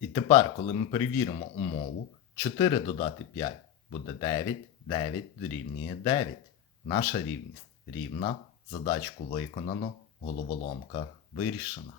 І тепер, коли ми перевіримо умову, 4 додати 5 буде 9, 9 дорівнює 9. Наша рівність рівна. Задачку виконано, головоломка вирішена.